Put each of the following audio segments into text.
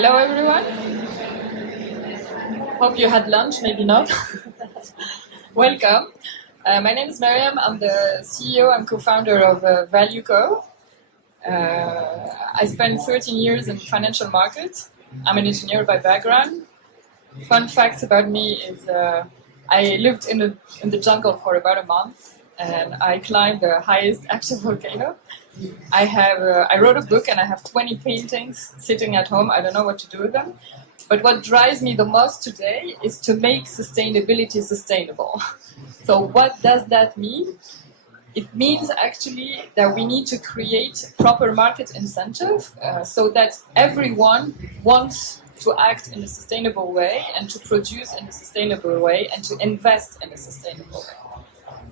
Hello everyone. Hope you had lunch, maybe not. Welcome. My name is Mariam. I'm the CEO and co-founder of Value Co. I spent 13 years in financial markets. I'm an engineer by background. Fun facts about me is I lived in the jungle for about a month and I climbed the highest active volcano. I wrote a book and I have 20 paintings sitting at home. I don't know what to do with them. But what drives me the most today is to make sustainability sustainable. So what does that mean? It means actually that we need to create proper market incentive so that everyone wants to act in a sustainable way and to produce in a sustainable way and to invest in a sustainable way.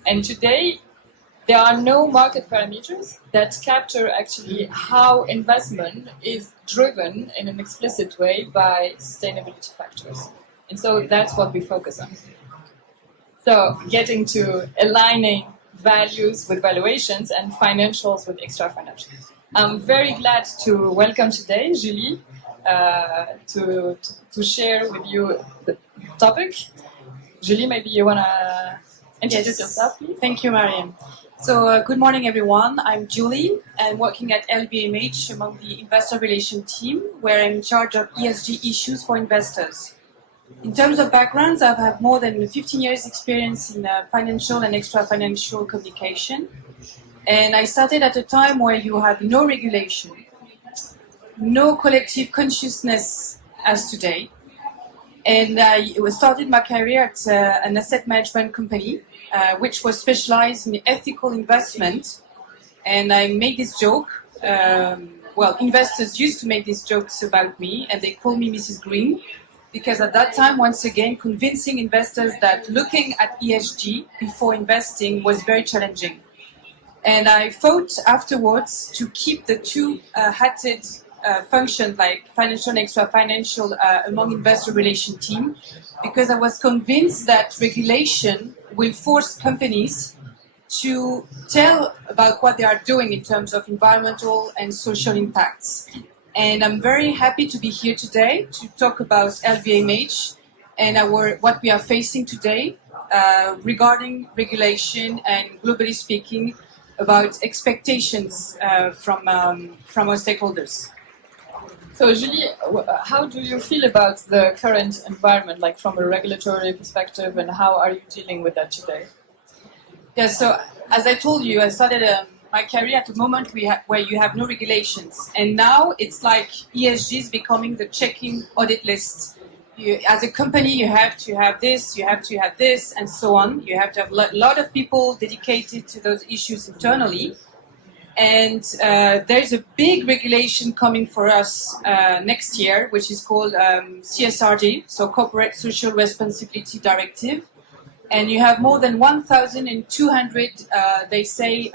And today, there are no market parameters that capture actually how investment is driven in an explicit way by sustainability factors. And so that's what we focus on. So getting to aligning values with valuations and financials with extra financials. I'm very glad to welcome today Julie to share with you the topic. Julie, maybe you want to introduce yourself, please? Thank you, Mariam. So, good morning, everyone. I'm Julie. I'm working at LVMH among the investor relations team, where I'm in charge of ESG issues for investors. In terms of backgrounds, I've had more than 15 years experience in financial and extra-financial communication. And I started at a time where you have no regulation, no collective consciousness as today. And I started my career at an asset management company, which was specialized in ethical investment. And I made this joke. Investors used to make these jokes about me, and they call me Mrs. Green, because at that time, once again, convincing investors that looking at ESG before investing was very challenging. And I fought afterwards to keep the two-hatted functions like financial and extra-financial among investor relation team, because I was convinced that regulation will force companies to tell about what they are doing in terms of environmental and social impacts. And I'm very happy to be here today to talk about LVMH and what we are facing today regarding regulation and, globally speaking, about expectations from our stakeholders. So, Julie, how do you feel about the current environment, like from a regulatory perspective, and how are you dealing with that today? Yeah, so as I told you, I started my career at a moment where you have no regulations. And now it's like ESG is becoming the checking audit list. As a company, you have to have this, you have to have this, and so on. You have to have a lot of people dedicated to those issues internally. And there's a big regulation coming for us next year, which is called CSRD, so Corporate Social Responsibility Directive. And you have more than 1,200, they say,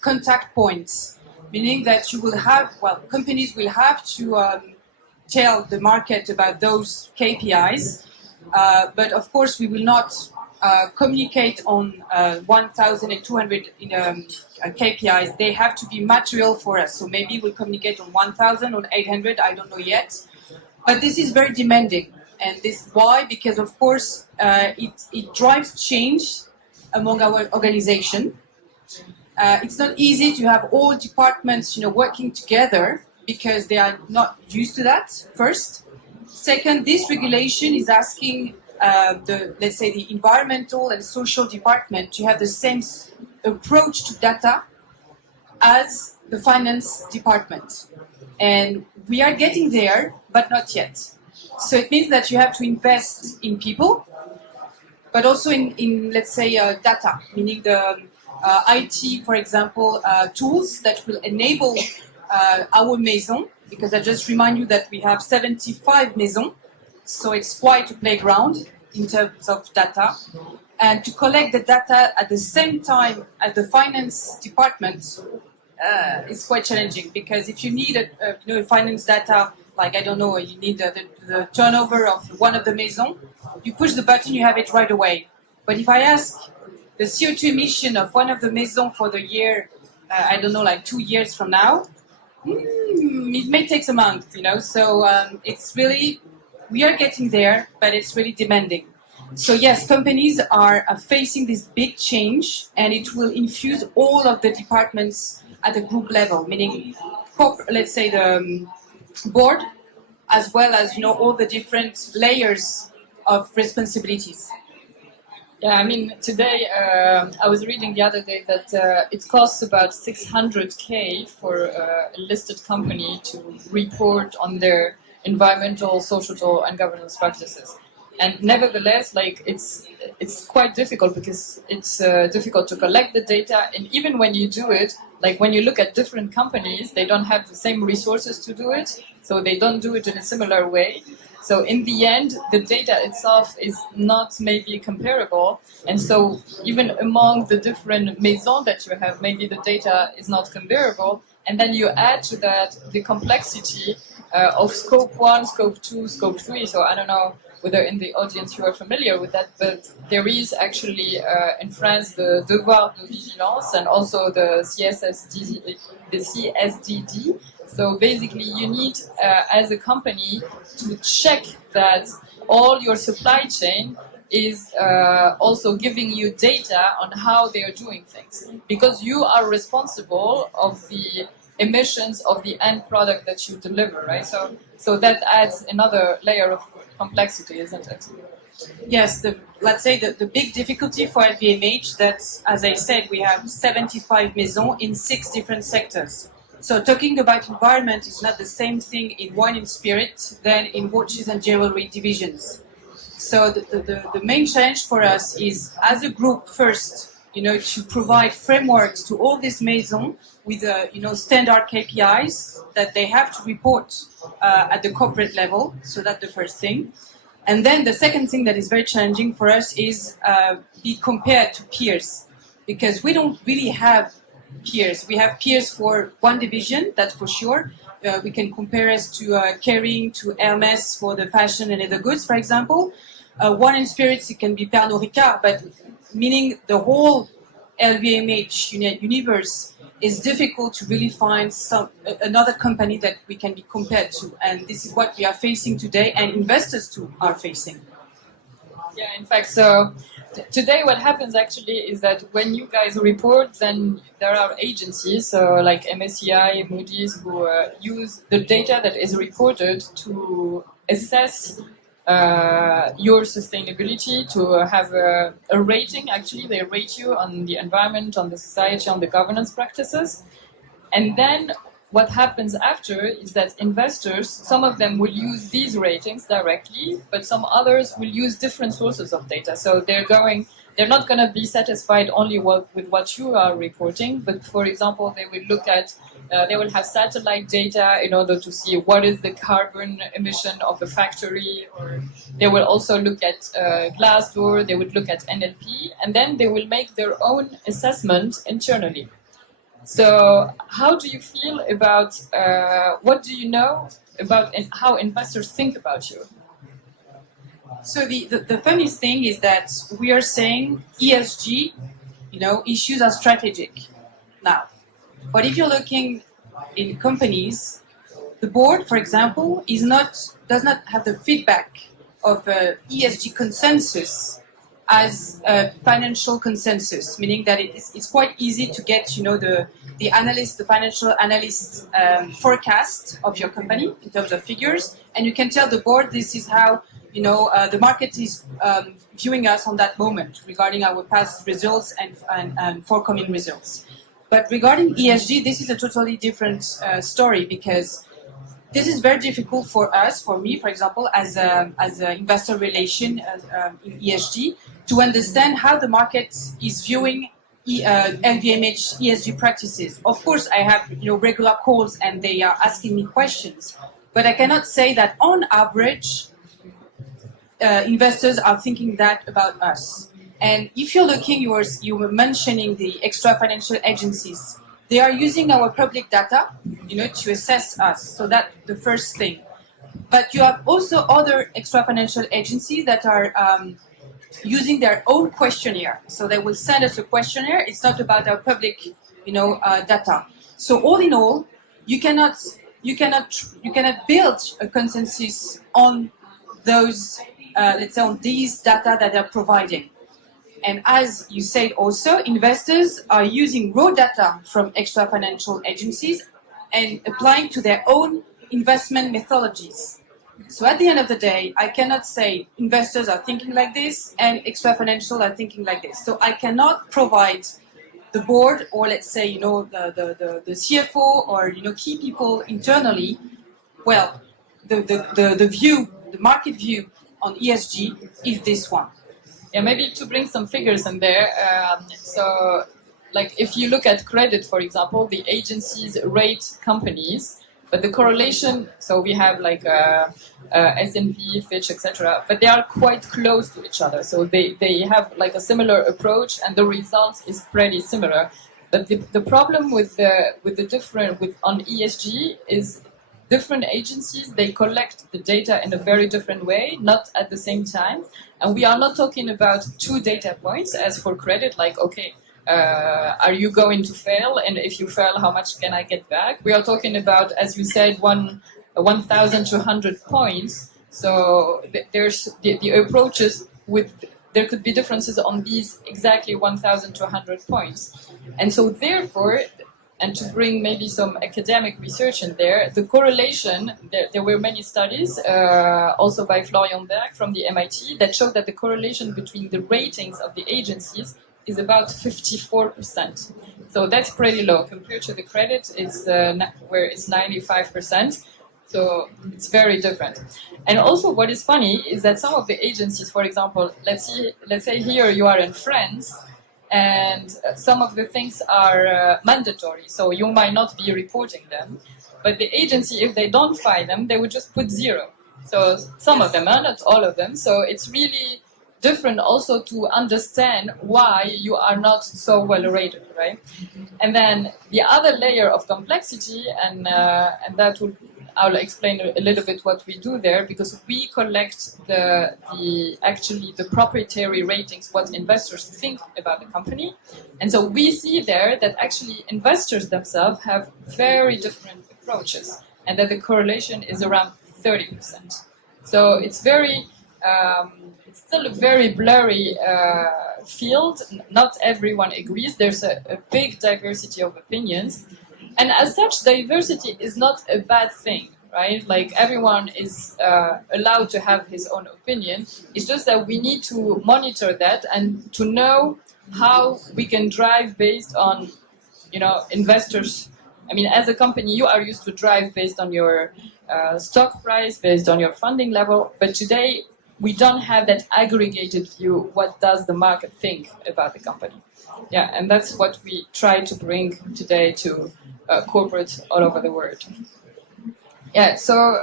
contact points, meaning that you will have, companies will have to tell the market about those KPIs. But of course, we will not communicate on 1,200 KPIs. They have to be material for us. So maybe we'll communicate on 1,000, on 800, I don't know yet. But this is very demanding. And this why? Because of course it drives change among our organization. It's not easy to have all departments, working together because they are not used to that. First, second, this regulation is asking the environmental and social department to have the same approach to data as the finance department. And we are getting there, but not yet. So it means that you have to invest in people, but also in data, meaning the IT, for example, tools that will enable our maison, because I just remind you that we have 75 maisons, so it's quite a playground in terms of data. And to collect the data at the same time as the finance department is quite challenging, because if you need a finance data, like, I don't know, you need the turnover of one of the maisons, you push the button, you have it right away. But if I ask the CO2 emission of one of the maisons for the year, 2 years from now, It may take a month, so it's really, we are getting there, but it's really demanding. So yes, companies are facing this big change, and it will infuse all of the departments at the group level, meaning, let's say the board, as well as all the different layers of responsibilities. Yeah, I mean, today I was reading the other day that it costs about 600K for a listed company to report on their environmental, social, and governance practices. And nevertheless, like it's quite difficult because it's difficult to collect the data. And even when you do it, like when you look at different companies, they don't have the same resources to do it, so they don't do it in a similar way. So in the end, the data itself is not maybe comparable. And so even among the different maisons that you have, maybe the data is not comparable. And then you add to that the complexity of scope 1, scope 2, scope 3. So I don't know whether in the audience you are familiar with that, but there is actually in France the devoir de vigilance and also the CSDD. So basically you need, as a company, to check that all your supply chain is also giving you data on how they are doing things. Because you are responsible of the emissions of the end product that you deliver, right? So that adds another layer of complexity, isn't it? Yes, let's say the big difficulty for LVMH that, as I said, we have 75 maisons in 6 different sectors. So talking about environment is not the same thing in wine and spirit than in watches and jewelry divisions. So the main challenge for us is, as a group, first, to provide frameworks to all these maisons with standard KPIs that they have to report at the corporate level. So that's the first thing. And then the second thing that is very challenging for us is be compared to peers, because we don't really have peers. We have peers for one division, that's for sure. We can compare us to Kering, to Hermès for the fashion and leather goods, for example. Wine and spirits, it can be Pernod Ricard, but meaning the whole LVMH universe is difficult to really find another company that we can be compared to. And this is what we are facing today, and investors too are facing. Yeah, in fact, so today what happens actually is that when you guys report, then there are agencies, so like MSCI, Moody's, who use the data that is reported to assess your sustainability, to have a rating. Actually, they rate you on the environment, on the society, on the governance practices. And then what happens after is that investors, some of them will use these ratings directly, but some others will use different sources of data. So they're not going to be satisfied only with what you are reporting, but for example, they will look at, they will have satellite data in order to see what is the carbon emission of a factory, or they will also look at Glassdoor, they would look at NLP, and then they will make their own assessment internally. So how do you feel about, what do you know about how investors think about you? So the funniest thing is that we are saying ESG, issues are strategic now. But if you're looking in companies, the board, for example, does not have the feedback of ESG consensus as a financial consensus, meaning that it's quite easy to get, the financial analyst forecast of your company in terms of figures, and you can tell the board this is how the market is viewing us on that moment regarding our past results and forthcoming results. But regarding ESG, this is a totally different story, because this is very difficult for us, for me, for example, as an investor relation in ESG, to understand how the market is viewing LVMH ESG practices. Of course, I have regular calls and they are asking me questions, but I cannot say that on average investors are thinking that about us. And if you're looking, you were mentioning the extra financial agencies. They are using our public data, to assess us. So that's the first thing. But you have also other extra financial agencies that are using their own questionnaire. So they will send us a questionnaire. It's not about our public, data. So all in all, you cannot build a consensus on those, let's say, on these data that they're providing. And as you said also, investors are using raw data from extra financial agencies and applying to their own investment methodologies. So at the end of the day, I cannot say investors are thinking like this and extra financial are thinking like this. So I cannot provide the board, or let's say, the CFO, or, key people internally, well, the view, the market view on ESG is this one. Yeah, maybe to bring some figures in there. So, like, if you look at credit, for example, the agencies rate companies, but the correlation, so we have like S&P, Fitch, etc., but they are quite close to each other. So they have like a similar approach, and the result is pretty similar. But the problem with on ESG is different agencies, they collect the data in a very different way, not at the same time. And we are not talking about two data points as for credit, like, okay, are you going to fail? And if you fail, how much can I get back? We are talking about, as you said, 1,200 points. So there's the approaches there could be differences on these exactly 1,200 points. And so therefore, and to bring maybe some academic research in there, the correlation, there were many studies, also by Florian Berg from the MIT, that showed that the correlation between the ratings of the agencies is about 54%. So that's pretty low compared to the credit, where it's 95%. So it's very different. And also what is funny is that some of the agencies, for example, let's say here you are in France, and some of the things are mandatory, so you might not be reporting them. But the agency, if they don't find them, they would just put 0. So some of them are, not all of them. So it's really different also to understand why you are not so well rated, right? And then the other layer of complexity, and that I'll explain a little bit what we do there, because we collect the proprietary ratings, what investors think about the company. And so we see there that actually investors themselves have very different approaches, and that the correlation is around 30%. So it's it's still a very blurry field. Not everyone agrees. There's a big diversity of opinions. And as such, diversity is not a bad thing, right? Like, everyone is allowed to have his own opinion. It's just that we need to monitor that and to know how we can drive based on, investors. I mean, as a company, you are used to drive based on your stock price, based on your funding level. But today, we don't have that aggregated view. What does the market think about the company? Yeah, and that's what we try to bring today to corporates all over the world. Yeah, so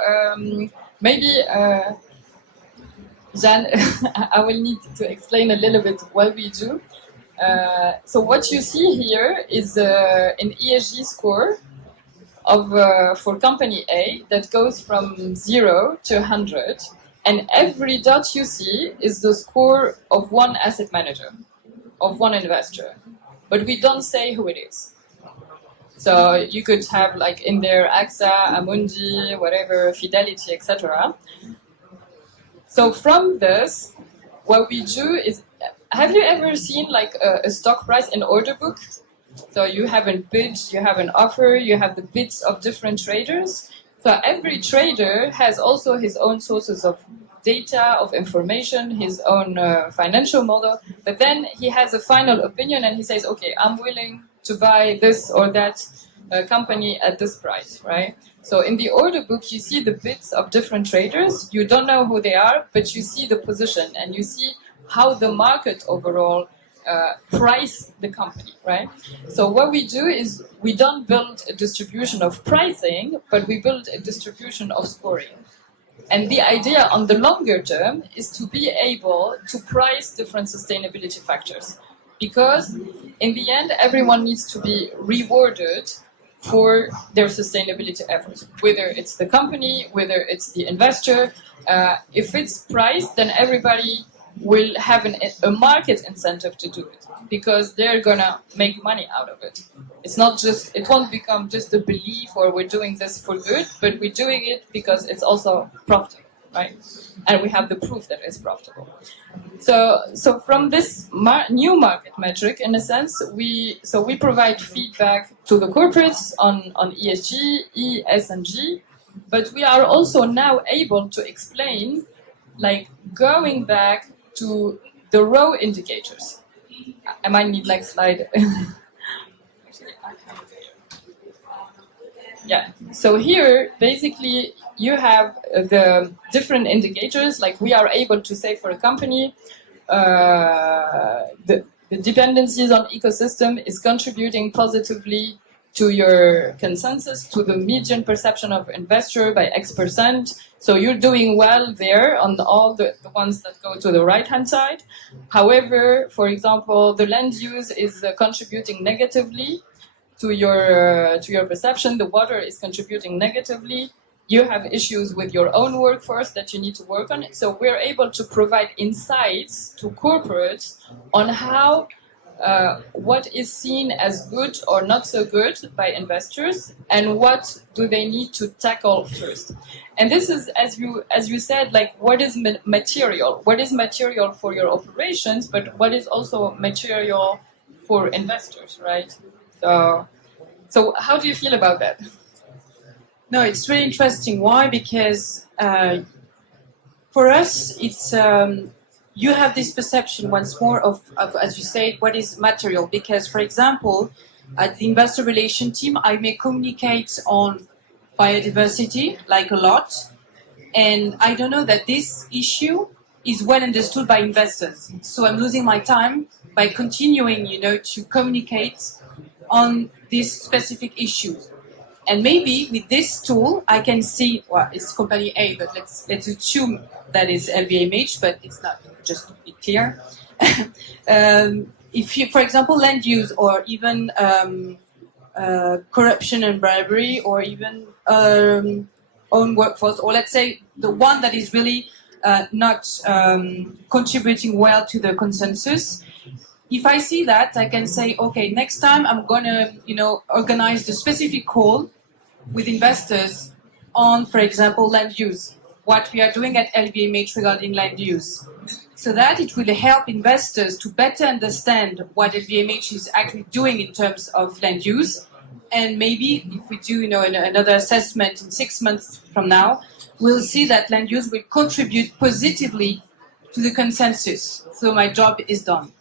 maybe, Jeanne, I will need to explain a little bit what we do. So what you see here is an ESG score for company A that goes from 0 to 100. And every dot you see is the score of one asset manager, of one investor. But we don't say who it is. So you could have, like, in there AXA, Amundi, whatever, Fidelity, etc. So from this, what we do is, have you ever seen like a stock price in order book? So you have a bid, you have an offer, you have the bids of different traders. So every trader has also his own sources of data, of information, his own financial model, but then he has a final opinion and he says, okay, I'm willing to buy this or that company at this price, right? So in the order book, you see the bids of different traders. You don't know who they are, but you see the position and you see how the market overall price the company, right? So what we do is we don't build a distribution of pricing, but we build a distribution of scoring. And the idea on the longer term is to be able to price different sustainability factors. Because in the end, everyone needs to be rewarded for their sustainability efforts, whether it's the company, whether it's the investor. If it's priced, then everybody will have a market incentive to do it because they're gonna make money out of it. It's not just, it won't become just a belief or we're doing this for good, but we're doing it because it's also profitable, right? And we have the proof that it's profitable. So from this new market metric, in a sense, we provide feedback to the corporates on ESG, E, S, and G, but we are also now able to explain, like, going back to the raw indicators. I might need next slide. Yeah, so here, basically, you have the different indicators, like we are able to say for a company, the dependencies on ecosystem is contributing positively to your consensus, to the median perception of investor by X%. So you're doing well there on all the ones that go to the right-hand side. However, for example, the land use is contributing negatively to your perception. The water is contributing negatively. You have issues with your own workforce that you need to work on. So we're able to provide insights to corporates on how what is seen as good or not so good by investors, and what do they need to tackle first. And this is, as you said, like, what is material? What is material for your operations, but what is also material for investors, right? So how do you feel about that? No, it's really interesting. Why? Because for us, it's you have this perception once more of, as you say, what is material. Because, for example, at the investor relation team, I may communicate on biodiversity like a lot, and I don't know that this issue is well understood by investors. So I'm losing my time by continuing, to communicate on these specific issues. And maybe with this tool, I can see, well, it's company A, but let's assume that is LVMH, but it's not, just to be clear. If you, for example, land use, or even corruption and bribery, or even own workforce, or let's say the one that is really not contributing well to the consensus, if I see that, I can say, okay, next time I'm gonna, organize the specific call with investors on, for example, land use, what we are doing at LVMH regarding land use, so that it will help investors to better understand what LVMH is actually doing in terms of land use. And maybe if we do, another assessment in 6 months from now, we'll see that land use will contribute positively to the consensus. So my job is done.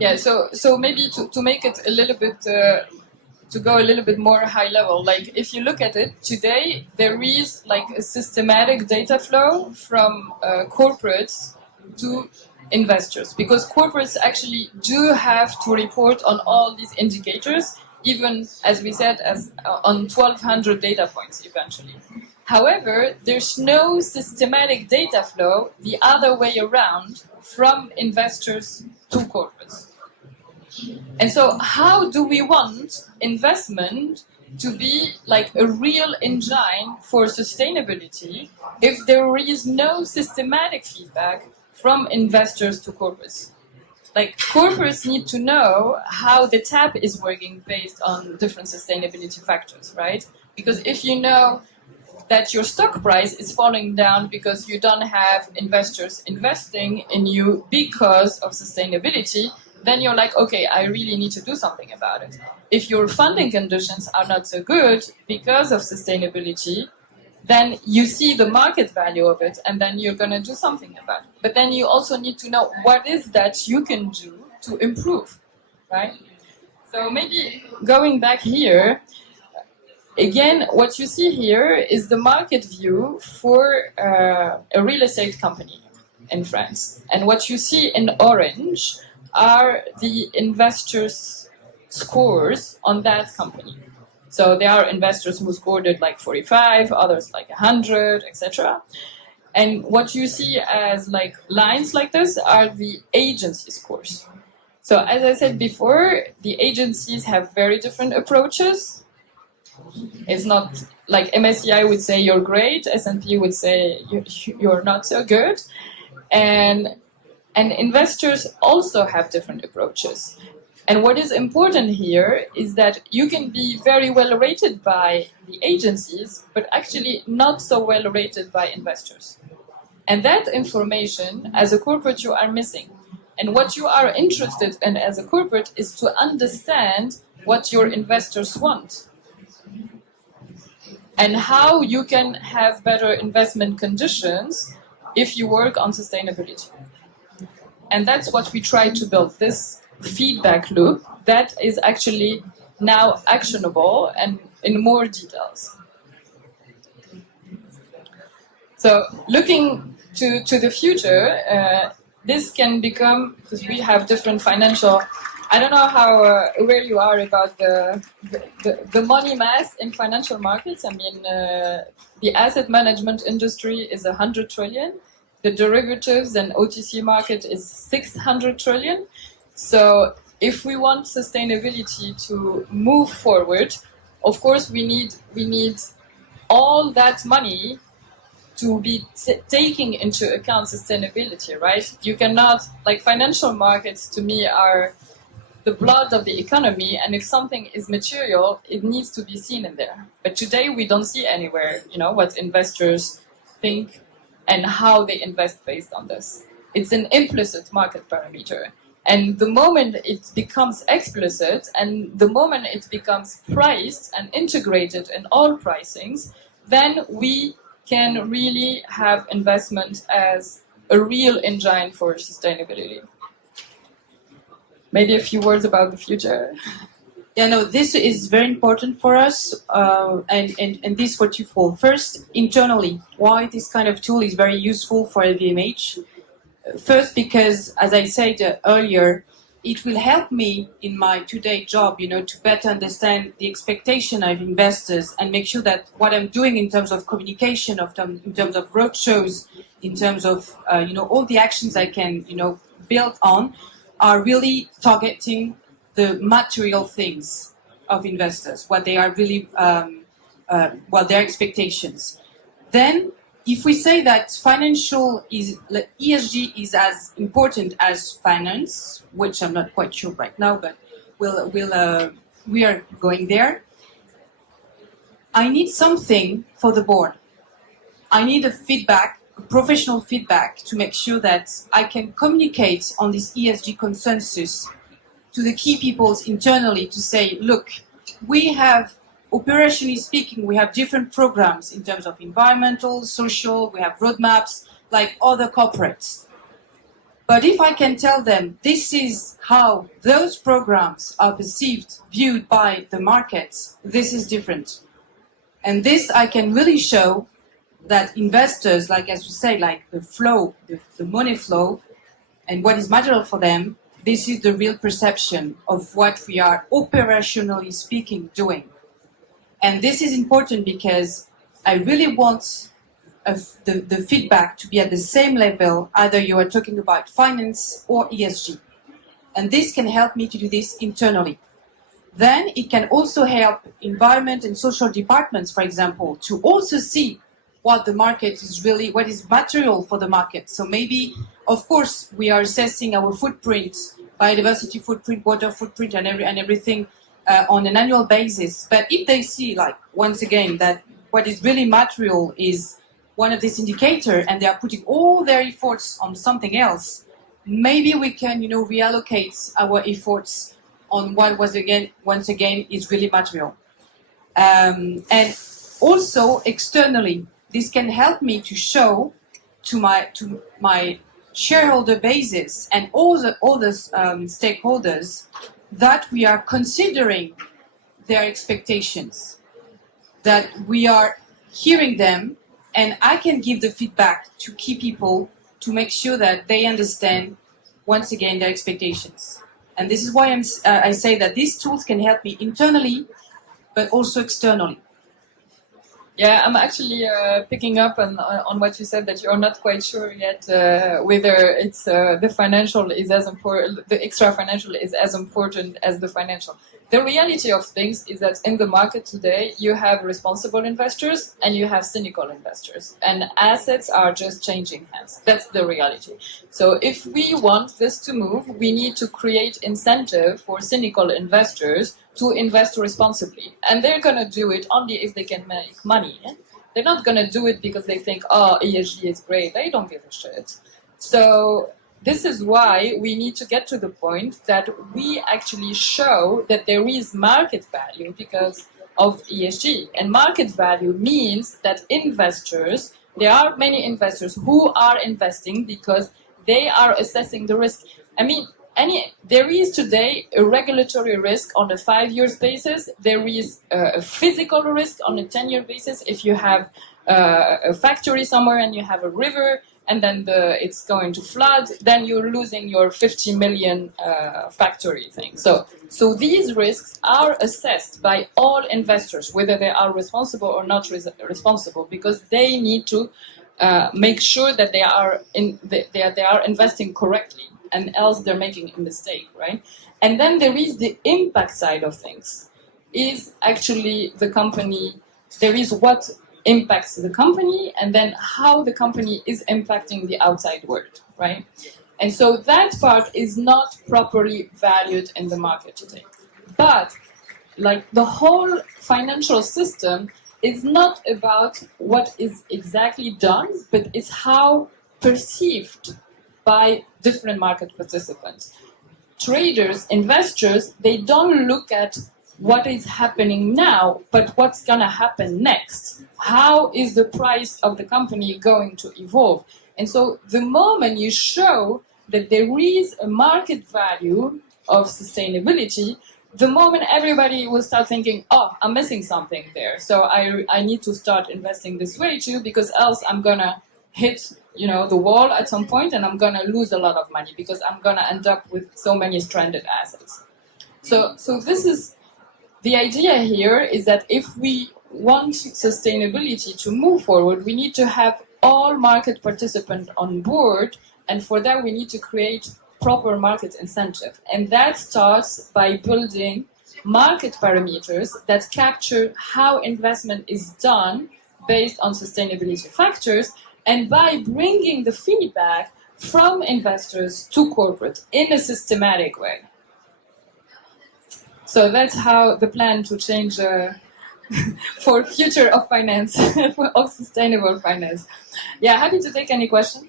Yeah, so maybe to make it a little bit, to go a little bit more high level, like if you look at it today, there is like a systematic data flow from corporates to investors, because corporates actually do have to report on all these indicators, even, as we said, as on 1,200 data points eventually. However, there's no systematic data flow the other way around from investors to corporates. And so how do we want investment to be like a real engine for sustainability if there is no systematic feedback from investors to corporates? Like, corporates need to know how the tap is working based on different sustainability factors, right? Because if you know that your stock price is falling down because you don't have investors investing in you because of sustainability, then you're like, okay, I really need to do something about it. If your funding conditions are not so good because of sustainability, then you see the market value of it, and then you're going to do something about it. But then you also need to know what is that you can do to improve, right? So maybe going back here, again, what you see here is the market view for a real estate company in France. And what you see in orange are the investors' scores on that company. So there are investors who scored it like 45, others like 100, etc. And what you see as like lines like this are the agency scores. So as I said before, the agencies have very different approaches. It's not like MSCI would say you're great, S&P would say you're not so good. And investors also have different approaches. And what is important here is that you can be very well rated by the agencies, but actually not so well rated by investors. And that information, as a corporate, you are missing. And what you are interested in as a corporate is to understand what your investors want and how you can have better investment conditions if you work on sustainability. And that's what we try to build, this feedback loop that is actually now actionable and in more details. So looking to the future, this can become, because we have different financial, I don't know how aware you are about the money mass in financial markets. I mean, the asset management industry is 100 trillion. The derivatives and OTC market is 600 trillion. So if we want sustainability to move forward, of course we need all that money to be taking into account sustainability, right? You cannot, like, financial markets to me are the blood of the economy, and if something is material, it needs to be seen in there. But today we don't see anywhere, what investors think and how they invest based on this. It's an implicit market parameter. And the moment it becomes explicit and the moment it becomes priced and integrated in all pricings, then we can really have investment as a real engine for sustainability. Maybe a few words about the future. Yeah, no, this is very important for us, and this for twofold. First, internally, why this kind of tool is very useful for LVMH. First, because, as I said earlier, it will help me in my today job, to better understand the expectation of investors and make sure that what I'm doing in terms of communication, in terms of roadshows, in terms of, all the actions I can, build on, are really targeting the material things of investors, what they are really, their expectations. Then, if we say that ESG is as important as finance, which I'm not quite sure right now, but we are going there. I need something for the board. I need a professional feedback, to make sure that I can communicate on this ESG consensus to the key people internally to say, look, we have, operationally speaking, we have different programs in terms of environmental, social, we have roadmaps like other corporates. But if I can tell them this is how those programs are perceived, viewed by the markets, this is different. And this I can really show that investors, like as you say, like the flow, the money flow, and what is material for them, this is the real perception of what we are operationally speaking doing. And this is important because I really want the feedback to be at the same level, either you are talking about finance or ESG. And this can help me to do this internally. Then it can also help environment and social departments, for example, to also see what the market is really, what is material for the market. So maybe, of course, we are assessing our footprint, biodiversity footprint, water footprint, and everything on an annual basis. But if they see, like, once again, that what is really material is one of these indicators, and they are putting all their efforts on something else, maybe we can, reallocate our efforts on what was once again is really material. And also externally, this can help me to show to my shareholder basis and all the stakeholders that we are considering their expectations, that we are hearing them, and I can give the feedback to key people to make sure that they understand, once again, their expectations. And this is why I say that these tools can help me internally, but also externally. Yeah, I'm actually picking up on what you said, that you're not quite sure yet whether it's the financial is as important, the extra financial is as important as the financial. The reality of things is that in the market today, you have responsible investors and you have cynical investors, and assets are just changing hands. That's the reality. So if we want this to move, we need to create incentive for cynical investors to invest responsibly. And they're going to do it only if they can make money. They're not going to do it because they think, oh, ESG is great. They don't give a shit. So this is why we need to get to the point that we actually show that there is market value because of ESG. And market value means that investors, there are many investors who are investing because they are assessing the risk. I mean, there is today a regulatory risk on a 5-year basis. There is a physical risk on a 10-year basis. If you have a factory somewhere and you have a river and then it's going to flood, then you're losing your 50 million factory thing. So these risks are assessed by all investors, whether they are responsible or not responsible, because they need to make sure that they are investing correctly. And else they're making a mistake, right? And then there is the impact side of things. Is actually the company, there is what impacts the company and then how the company is impacting the outside world, right? And so that part is not properly valued in the market today. But like the whole financial system is not about what is exactly done, but it's how perceived by different market participants. Traders, investors, they don't look at what is happening now, but what's going to happen next. How is the price of the company going to evolve? And so the moment you show that there is a market value of sustainability, the moment everybody will start thinking, oh, I'm missing something there. So I need to start investing this way too, because else I'm going to hit the wall at some point and I'm going to lose a lot of money because I'm going to end up with so many stranded assets. So this is the idea here, is that if we want sustainability to move forward, we need to have all market participants on board, and for that we need to create proper market incentive. And that starts by building market parameters that capture how investment is done based on sustainability factors, and by bringing the feedback from investors to corporate in a systematic way. So that's how the plan to change for future of finance, of sustainable finance. Yeah, happy to take any questions.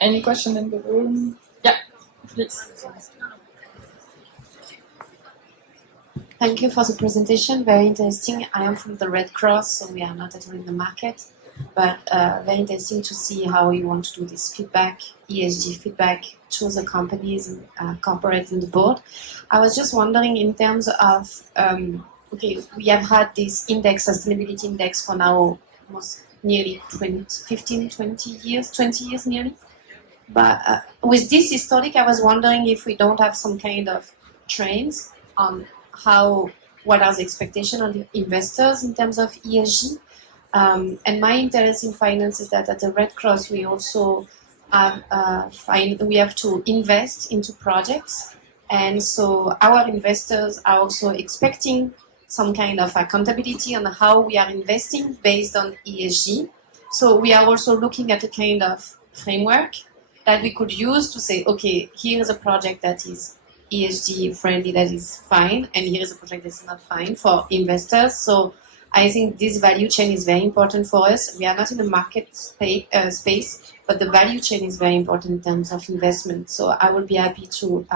Any question in the room? Yeah, please. Thank you for the presentation, very interesting. I am from the Red Cross, so we are not at all in the market, but very interesting to see how you want to do this feedback, ESG feedback to the companies and corporate and the board. I was just wondering in terms of, we have had this index, sustainability index for now almost nearly 20 years nearly. But with this historic, I was wondering if we don't have some kind of trends on what are the expectations of the investors in terms of ESG. And my interest in finance is that at the Red Cross we also we have to invest into projects, and so our investors are also expecting some kind of accountability on how we are investing based on ESG. So we are also looking at a kind of framework that we could use to say, okay, here is a project that is ESG friendly, that is fine, and here is a project that's not fine for investors. So I think this value chain is very important for us. We are not in the market space, but the value chain is very important in terms of investment. So I would be happy to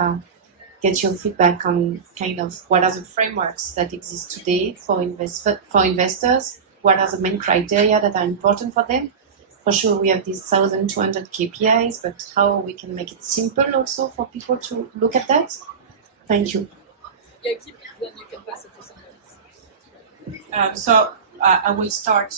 get your feedback on kind of what are the frameworks that exist today for investors, what are the main criteria that are important for them. For sure, we have these 1,200 KPIs, but how we can make it simple also for people to look at that? Thank you. Yeah, keep it, then you can pass it to someone else. So I will start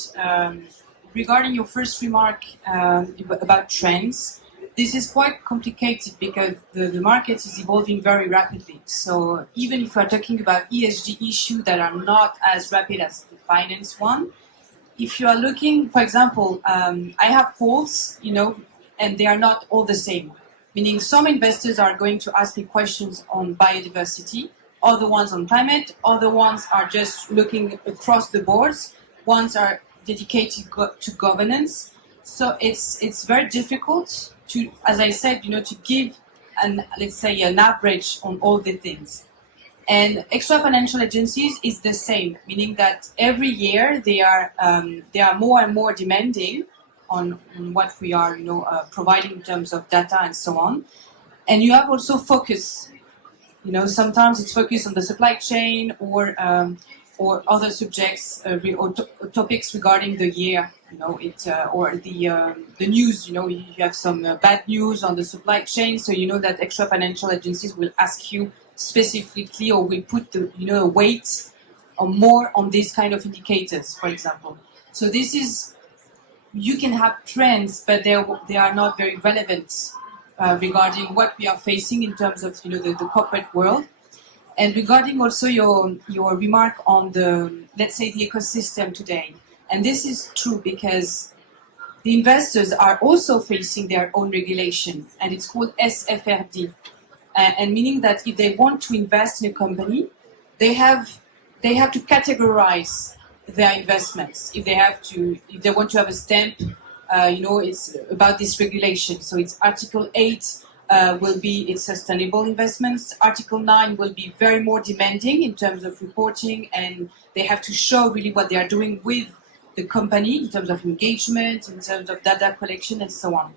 regarding your first remark about trends. this is quite complicated because the market is evolving very rapidly. So even if we're talking about ESG issues that are not as rapid as the finance one, if you are looking, for example, I have polls, and they are not all the same. Meaning some investors are going to ask me questions on biodiversity, other ones on climate, other ones are just looking across the boards, ones are dedicated to governance. So it's very difficult to, as I said, to give an average on all the things. And extra financial agencies is the same, meaning that every year they are more and more demanding on what we are providing in terms of data and so on. And you have also focus. Sometimes it's focused on the supply chain or other subjects or topics regarding the year. Or the news. You have some bad news on the supply chain, so that extra financial agencies will ask you specifically, or will put the weight or more on these kind of indicators, for example. So this is, you can have trends, but they are not very relevant regarding what we are facing in terms of the corporate world. And regarding also your remark on the, let's say, the ecosystem today. And this is true because the investors are also facing their own regulation, and it's called SFRD. And meaning that if they want to invest in a company, they have to categorize their investments. If they want to have a stamp, it's about this regulation. So it's Article 8 will be its sustainable investments. Article 9 will be very more demanding in terms of reporting, and they have to show really what they are doing with the company in terms of engagement, in terms of data collection, and so on.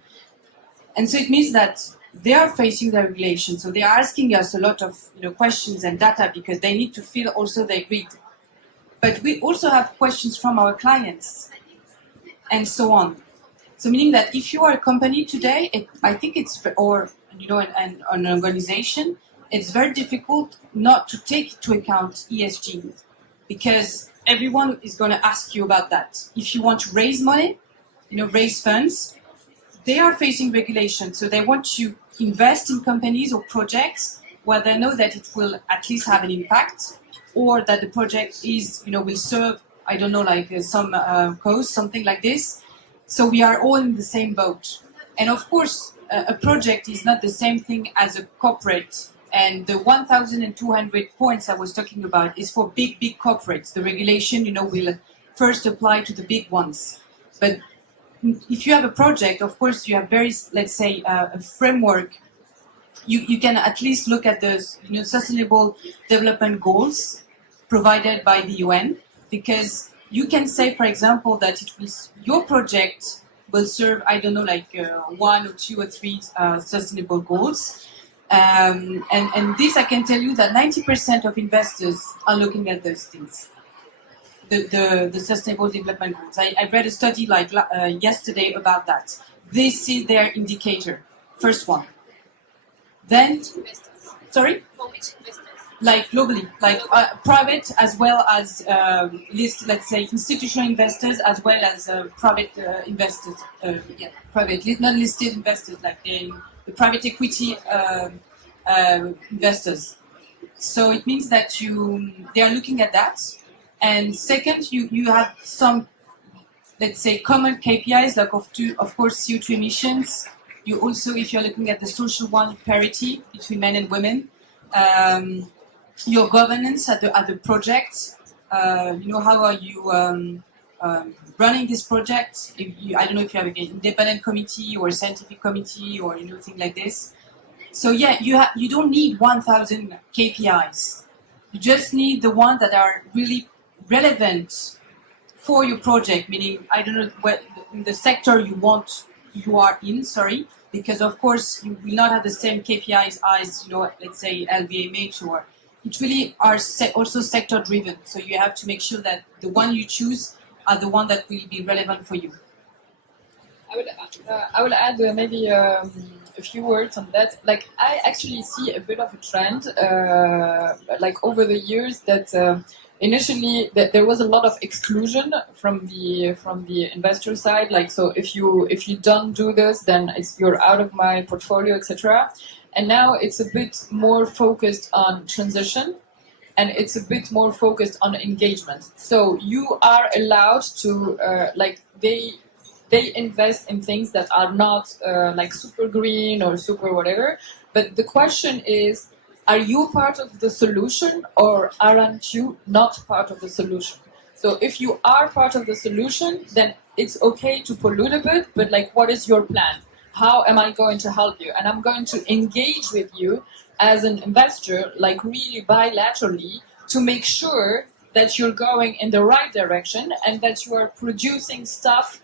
And so it means that they are facing the regulation. So they are asking us a lot of questions and data because they need to feel also they read. But we also have questions from our clients, and so on. So meaning that if you are a company today, I think it's, or an organization, it's very difficult not to take into account ESG, because everyone is going to ask you about that. If you want to raise money, raise funds, they are facing regulation. So they want to invest in companies or projects where they know that it will at least have an impact, or that the project is, will serve, some cause, something like this. So we are all in the same boat. And of course, a project is not the same thing as a corporate. And the 1,200 points I was talking about is for big corporates. The regulation, will first apply to the big ones. But if you have a project, of course, you have very, let's say, a framework. You can at least look at the sustainable development goals provided by the UN, because you can say, for example, that your project will serve, one or two or three sustainable goals. And this, I can tell you that 90% of investors are looking at those things. The sustainable development goals. I read a study yesterday about that. This is their indicator, first one. Then, sorry? For which investors? Like globally, private as well as let's say institutional investors, as well as private investors, private, non-listed investors, like the private equity investors. So it means that they are looking at that. And second, you have some, let's say, common KPIs, like of course CO2 emissions. You also, if you're looking at the social one, parity between men and women. Your governance at the project. How are you running this project? I don't know if you have an independent committee or a scientific committee or anything like this. So yeah, you don't need 1,000 KPIs. You just need the ones that are really relevant for your project. Meaning, I don't know what in the sector you are in. Sorry, because of course you will not have the same KPIs as let's say LVMH, or it really are also sector driven. So you have to make sure that the one you choose are the one that will be relevant for you. I will add maybe a few words on that. Like, I actually see a bit of a trend, over the years, that initially there was a lot of exclusion from the investor side. Like, so if you don't do this, then you're out of my portfolio, etc. And now it's a bit more focused on transition, and it's a bit more focused on engagement. So you are allowed to they invest in things that are not like super green or super whatever. But the question is, are you part of the solution, or aren't you not part of the solution? So if you are part of the solution, then it's okay to pollute a bit, but like, what is your plan? How am I going to help you? And I'm going to engage with you as an investor, like really bilaterally, to make sure that you're going in the right direction and that you are producing stuff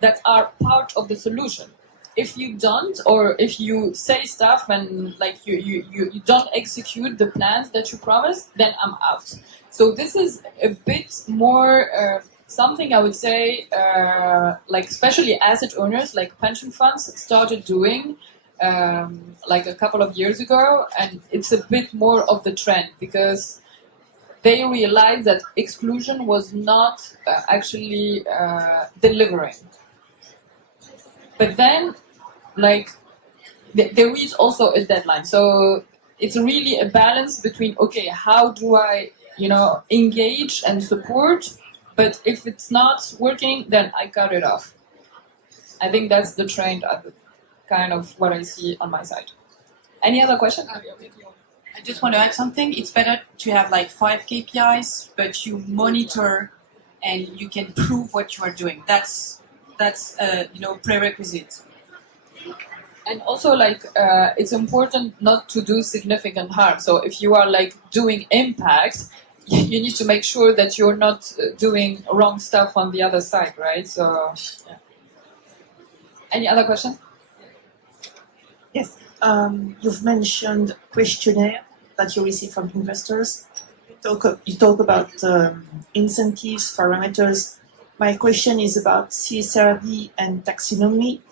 that are part of the solution. If you don't, or if you say stuff and like you don't execute the plans that you promised, then I'm out. So this is a bit more something I would say, like especially asset owners, like pension funds, started doing like a couple of years ago, and it's a bit more of the trend because they realized that exclusion was not actually delivering. But then, like, there is also a deadline. So it's really a balance between, okay, how do I, engage and support? But if it's not working, then I cut it off. I think that's the trend, kind of what I see on my side. Any other question? I just want to add something. It's better to have like 5 KPIs, but you monitor and you can prove what you are doing. That's prerequisite. And also, like, it's important not to do significant harm. So if you are like doing impact, you need to make sure that you're not doing wrong stuff on the other side, right? So, yeah. Any other questions? Yes. You've mentioned questionnaire that you receive from investors. You talk about incentives, parameters. My question is about CSRD and taxonomy.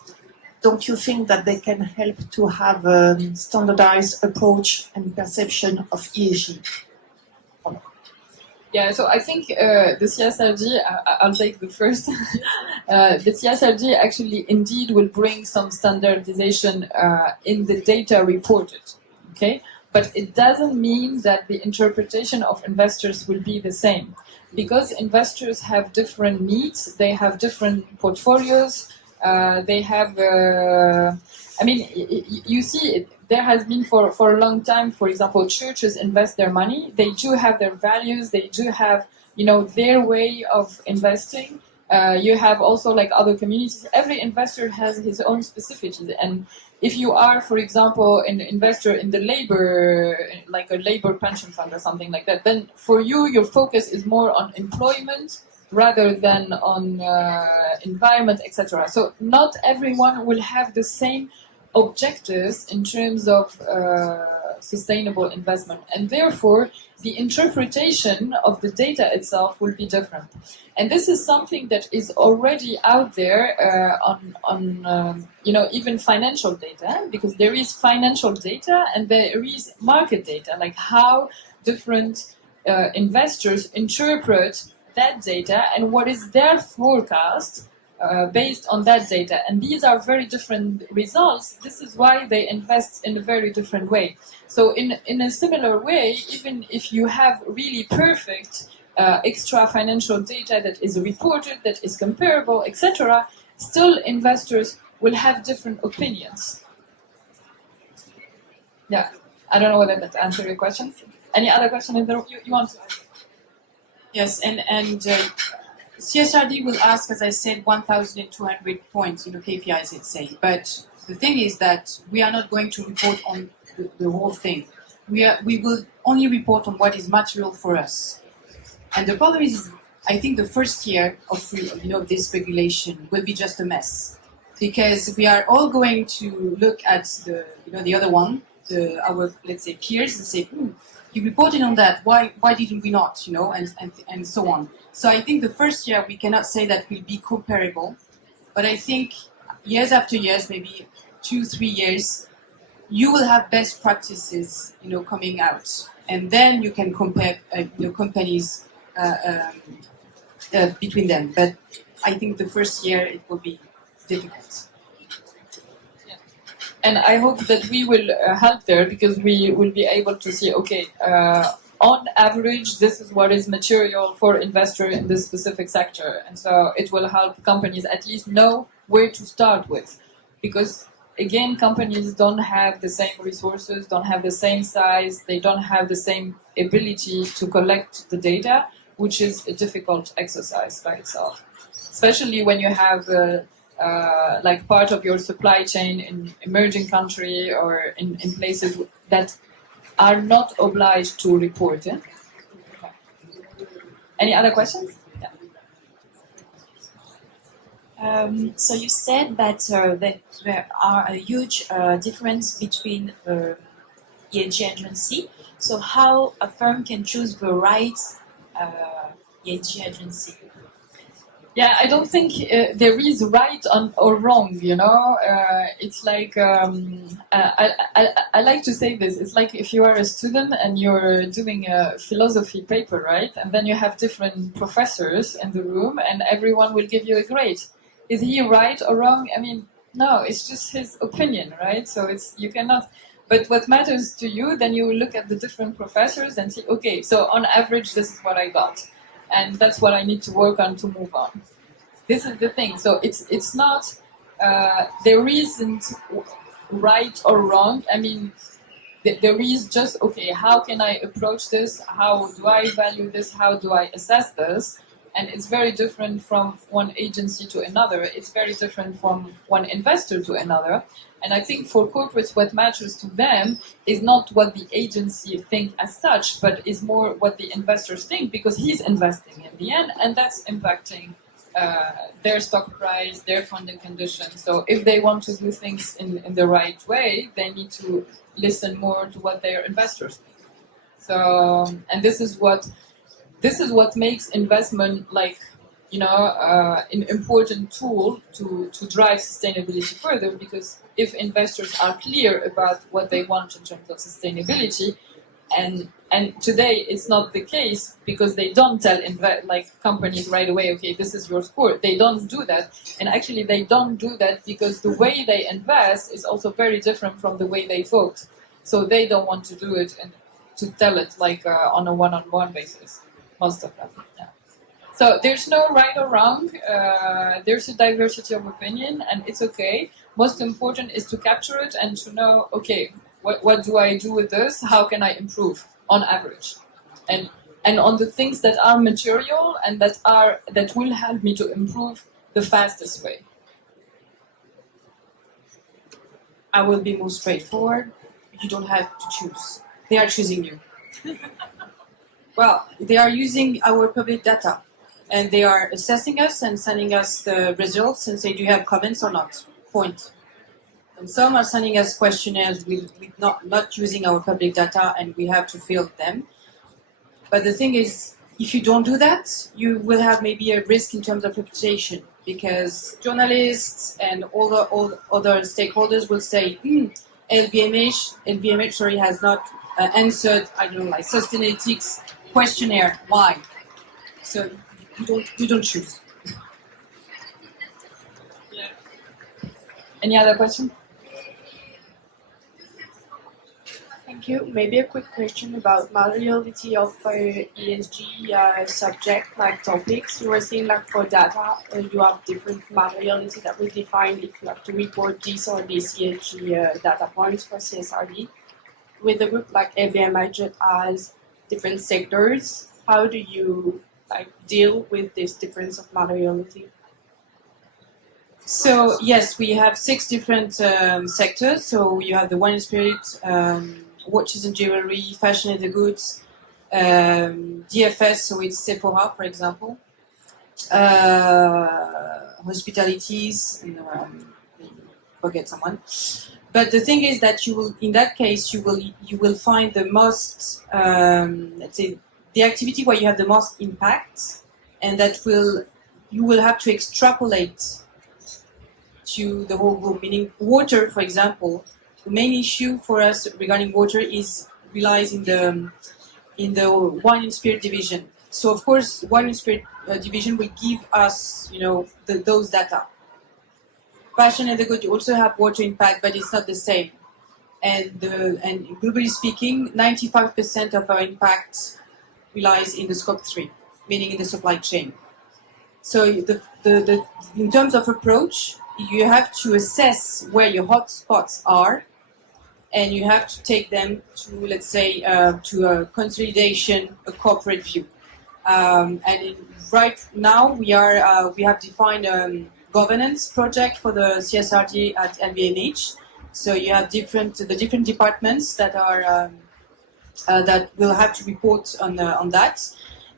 Don't you think that they can help to have a standardized approach and perception of ESG? Yeah, so I think the CSRD, I'll take the first. The CSRD actually indeed will bring some standardization in the data reported, okay? But it doesn't mean that the interpretation of investors will be the same, because investors have different needs, they have different portfolios, they have, you see, there has been for a long time, for example, churches invest their money. They do have their values. They do have, their way of investing. You have also like other communities. Every investor has his own specificities. And if you are, for example, an investor in the labor, like a labor pension fund or something like that, then for you, your focus is more on employment rather than on environment, etc. So not everyone will have the same objectives in terms of sustainable investment, and therefore the interpretation of the data itself will be different. And this is something that is already out there on even financial data, because there is financial data and there is market data, like how different investors interpret that data and what is their forecast based on that data. And these are very different results. This is why they invest in a very different way. So in a similar way, even if you have really perfect extra financial data that is reported, that is comparable, etc., still investors will have different opinions. Yeah, I don't know whether that answered your questions. Any other question in the room you want to ask? Yes, and CSRD will ask, as I said, 1,200 points, KPIs, let's say. But the thing is that we are not going to report on the whole thing. We will only report on what is material for us. And the problem is, I think the first year of this regulation will be just a mess, because we are all going to look at the other one, our, let's say, peers, and say, you reported on that. Why didn't we not? And so on. So I think the first year we cannot say that will be comparable, but I think years after years, maybe 2-3 years, you will have best practices, coming out. and then you can compare your companies between them. But I think the first year it will be difficult. And I hope that we will help there, because we will be able to see, okay, on average, this is what is material for investor in this specific sector. And so it will help companies at least know where to start with. Because again, companies don't have the same resources, don't have the same size, they don't have the same ability to collect the data, which is a difficult exercise by itself. Especially when you have like part of your supply chain in emerging country or in places that are not obliged to report it. Any other questions? Yeah. So you said that there are a huge difference between ESG agency. So how a firm can choose the right ESG agency? Yeah, I don't think there is right or wrong, you know. It's like, I like to say this, it's like if you are a student and you're doing a philosophy paper, right? And then you have different professors in the room and everyone will give you a grade. Is he right or wrong? I mean, no, it's just his opinion, right? So you cannot, but what matters to you, then you will look at the different professors and see, okay, so on average, this is what I got. And that's what I need to work on to move on. This is the thing. So it's not, there isn't right or wrong. I mean, there is just, okay, how can I approach this? How do I value this? How do I assess this? And it's very different from one agency to another. It's very different from one investor to another. And I think for corporates, what matters to them is not what the agency think as such, but is more what the investors think, because he's investing in the end, and that's impacting their stock price, their funding conditions. So if they want to do things in the right way, they need to listen more to what their investors think. So, and this is what makes investment like, you know, an important tool to drive sustainability further, because if investors are clear about what they want in terms of sustainability, and today it's not the case, because they don't tell companies right away, okay, this is your score. They don't do that, and actually they don't do that because the way they invest is also very different from the way they vote. So they don't want to do it and to tell it like on a one-on-one basis. Most of them, yeah. So there's no right or wrong. There's a diversity of opinion, and it's okay. Most important is to capture it and to know, okay, what do I do with this? How can I improve on average? And on the things that are material and that will help me to improve the fastest way. I will be more straightforward. You don't have to choose. They are choosing you. Well, they are using our public data, and they are assessing us and sending us the results and say, do you have comments or not? Point. And some are sending us questionnaires with not using our public data, and we have to fill them. But the thing is, if you don't do that, you will have maybe a risk in terms of reputation, because journalists and all other stakeholders will say, LVMH has not answered, I don't know, like Sustainalytics questionnaire. Why? So you don't choose. Yeah. Any other question? Thank you. Maybe a quick question about materiality of ESG subject, like topics. You were saying like for data, you have different materiality that will define if you have to report this or this ESG data points for CSRD. With a group like LVMH that has different sectors, how do you deal with this difference of materiality? So yes, we have 6 different sectors. So you have the wine and spirit, watches and jewelry, fashion and the goods, DFS, so it's Sephora, for example, hospitalities, and forget someone. But the thing is that in that case, you will find the most, let's say, the activity where you have the most impact, and you will have to extrapolate to the whole group. Meaning, water, for example, the main issue for us regarding water relies in in the wine and spirit division. So of course, wine and spirit division will give us, those data. Fashion and the good, you also have water impact, but it's not the same. And globally speaking, 95% of our impact relies in the scope 3, meaning in the supply chain. So in terms of approach, you have to assess where your hotspots are, and you have to take them to, let's say, to a consolidation, a corporate view. Right now, we have defined governance project for the CSRD at LVMH. So you have the different departments that are that will have to report on that,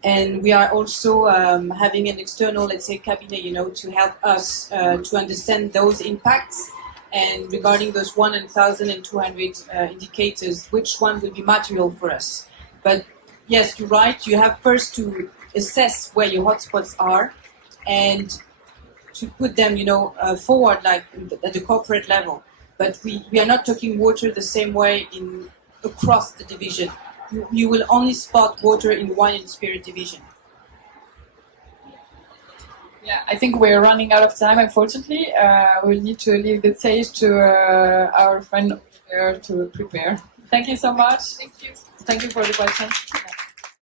and we are also having an external, let's say, cabinet, to help us to understand those impacts, and regarding those 1,200 indicators, which one will be material for us. But yes, you're right. You have first to assess where your hotspots are, and to put them, forward, like at the corporate level. But we are not talking water the same way across the division. You will only spot water in wine and spirit division. Yeah, I think we're running out of time, unfortunately. We'll need to leave the stage to our friend here to prepare. Thank you so much. Thank you. Thank you for the questions.